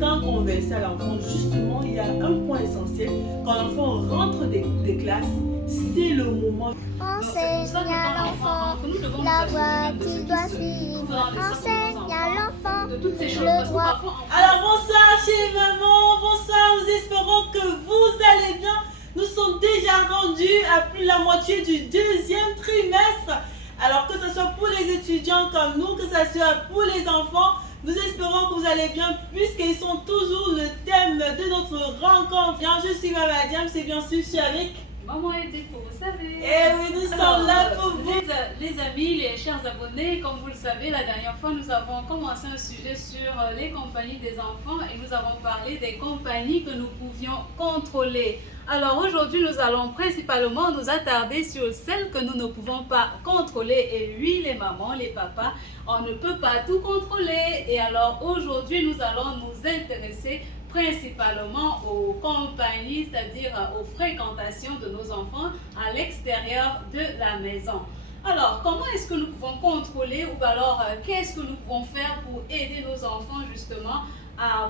quand on converser à l'enfant, justement, il y a un point essentiel. Quand l'enfant rentre des classes, c'est le moment. Enseigne à l'enfant la voie qu'il doit suivre. Enseigne à l'enfant le droit. Alors bonsoir chez maman, bonsoir, nous espérons que vous allez bien. Nous sommes déjà rendus à plus de la moitié du deuxième trimestre. Alors que ce soit pour les étudiants comme nous, que ce soit pour les enfants, nous espérons que vous allez bien puisqu'ils sont toujours le thème de notre rencontre. Bien, je suis Maman Diam, c'est bien sûr, je suis avec Maman Edith, vous savez. Eh oui, nous sommes là pour vous. Les amis, les chers abonnés, comme vous le savez, la dernière fois, nous avons commencé un sujet sur les compagnies des enfants et nous avons parlé des compagnies que nous pouvions contrôler. Alors aujourd'hui, nous allons principalement nous attarder sur celles que nous ne pouvons pas contrôler. Et oui, les mamans, les papas, on ne peut pas tout contrôler. Et alors aujourd'hui, nous allons nous intéresser principalement aux compagnies, c'est-à-dire aux fréquentations de nos enfants à l'extérieur de la maison. Alors, comment est-ce que nous pouvons contrôler ou alors qu'est-ce que nous pouvons faire pour aider nos enfants justement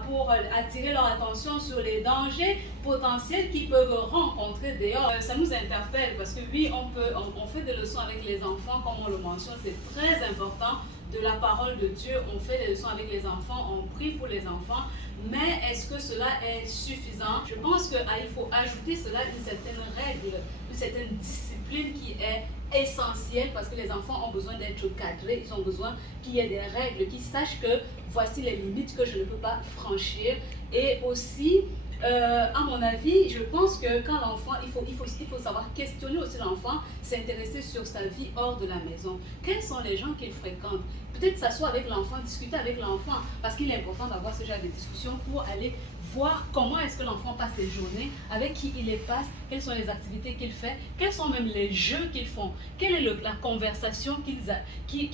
pour attirer leur attention sur les dangers potentiels qu'ils peuvent rencontrer dehors. Ça nous interpelle parce que oui, on fait des leçons avec les enfants, comme on le mentionne, c'est très important, de la parole de Dieu, on fait des leçons avec les enfants, on prie pour les enfants, mais est-ce que cela est suffisant? Je pense qu'il faut ajouter cela une certaine règle, une certaine discipline qui est essentielle parce que les enfants ont besoin d'être cadrés, ils ont besoin qu'il y ait des règles, qu'ils sachent que voici les limites que je ne peux pas franchir. Et aussi, à mon avis, je pense que quand l'enfant, il faut savoir questionner aussi l'enfant, s'intéresser sur sa vie hors de la maison. Quels sont les gens qu'il fréquente? Peut-être s'asseoir avec l'enfant, discuter avec l'enfant, parce qu'il est important d'avoir ce genre de discussion pour aller voir comment est-ce que l'enfant passe ses journées, avec qui il les passe, quelles sont les activités qu'il fait, quels sont même les jeux qu'ils font, quelle est la conversation qui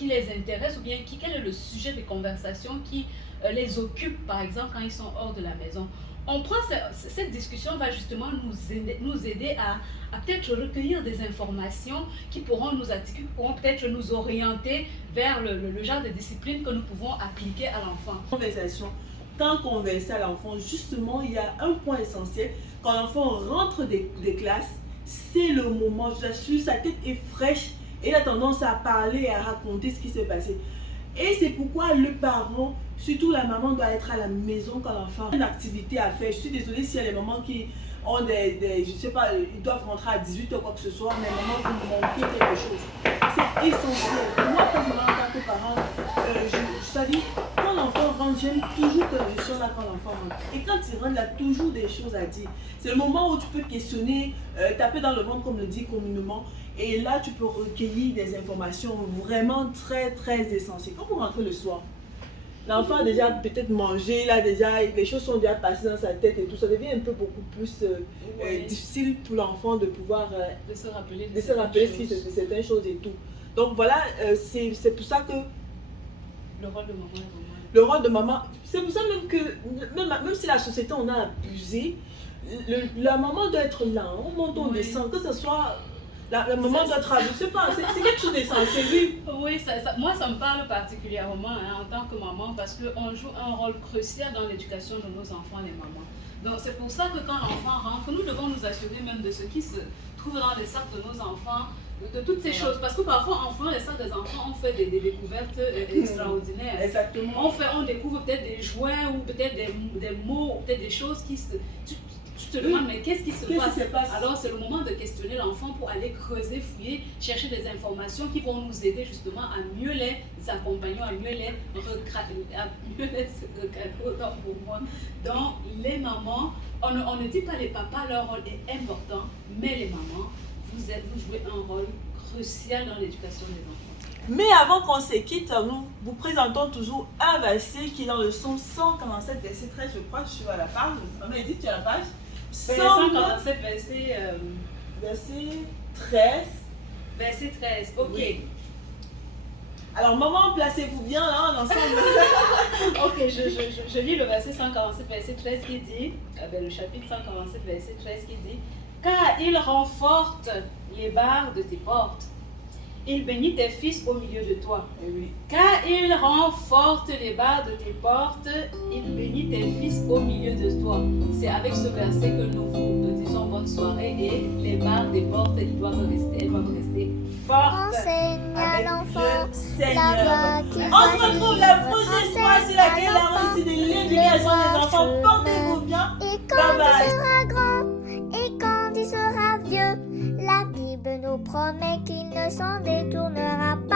les intéresse, ou bien quel est le sujet de conversation qui les occupe, par exemple, quand ils sont hors de la maison. On prend cette discussion va justement nous aider à peut-être recueillir des informations qui pourront nous attirer, qui pourront peut-être nous orienter vers le genre de discipline que nous pouvons appliquer à l'enfant. Conversation. Quand converser à l'enfant, justement, il y a un point essentiel. Quand l'enfant rentre des classes, c'est le moment, je vous assure, sa tête est fraîche et il a tendance à parler et à raconter ce qui s'est passé. Et c'est pourquoi le parent, surtout la maman, doit être à la maison quand l'enfant a une activité à faire. Je suis désolée s'il y a les mamans qui ont je sais pas, ils doivent rentrer à 18h ou quoi que ce soit, mais maman peut manquer quelque chose. C'est essentiel. Moi, personnellement, en tant que parent, je quand l'enfant rentre, j'aime toujours que je sois là quand l'enfant rentre. Et quand il rentre, il a toujours des choses à dire. C'est le moment où tu peux questionner, taper dans le ventre, comme le dit communément. Et là, tu peux recueillir des informations vraiment très, très essentielles. Quand vous rentrez le soir, l'enfant a déjà peut-être mangé, les choses sont déjà passées dans sa tête et tout. Ça devient un peu beaucoup plus difficile pour l'enfant de pouvoir de se rappeler de certaines choses et tout. Donc voilà, c'est pour ça que le rôle de maman est vraiment... Le rôle de maman, c'est pour ça même que, même si la société en a abusé, la maman doit être là, on monte, on descend, que ce soit... La maman doit travailler, c'est quelque chose d'essentiel, oui. Oui, moi ça me parle particulièrement en tant que maman parce qu'on joue un rôle crucial dans l'éducation de nos enfants, les mamans. Donc c'est pour ça que quand l'enfant rentre, nous devons nous assurer même de ce qui se trouve dans les sacs de nos enfants, de toutes ces choses. Parce que parfois, en faisant les sacs des enfants, on fait des découvertes extraordinaires. Exactement. On découvre peut-être des jouets ou peut-être des mots, ou peut-être des choses qui se... Tu te demandes, mais qu'est-ce qui se passe? Alors, c'est le moment de questionner l'enfant pour aller creuser, fouiller, chercher des informations qui vont nous aider justement à mieux les accompagner, à mieux les recadrer, autant pour moi. Donc, les mamans, on ne dit pas les papas, leur rôle est important, mais les mamans, vous jouez un rôle crucial dans l'éducation des enfants. Mais avant qu'on se quitte, nous vous présentons toujours un verset qui est dans le psaume 147, verset 13, je crois, je suis à la page. Mais dit, tu as la page 147, verset 13. Verset 13, ok. Oui. Alors, maman, placez-vous bien là, ensemble. Ok, je lis le verset 147, verset 13 qui dit, le chapitre 147, verset 13 qui dit, car il renforce les barres de tes portes Il bénit tes fils au milieu de toi. Eh oui. Car il renforce les barres de tes portes, il bénit tes fils au milieu de toi. C'est avec ce verset que nous vous disons bonne soirée et les barres des portes, elles doivent rester fortes. Enseigne à Avec l'enfant le la Seigneur. voie qu'il On doit se retrouve suivre. la prochaine fois sur laquelle la Enseigne réussite de à l'éducation l'enfant des enfants. le Portez-vous bien. Et quand Bye bye. il sera grand et quand il sera vieux, la Bible nous promet qu'il ne s'en détournera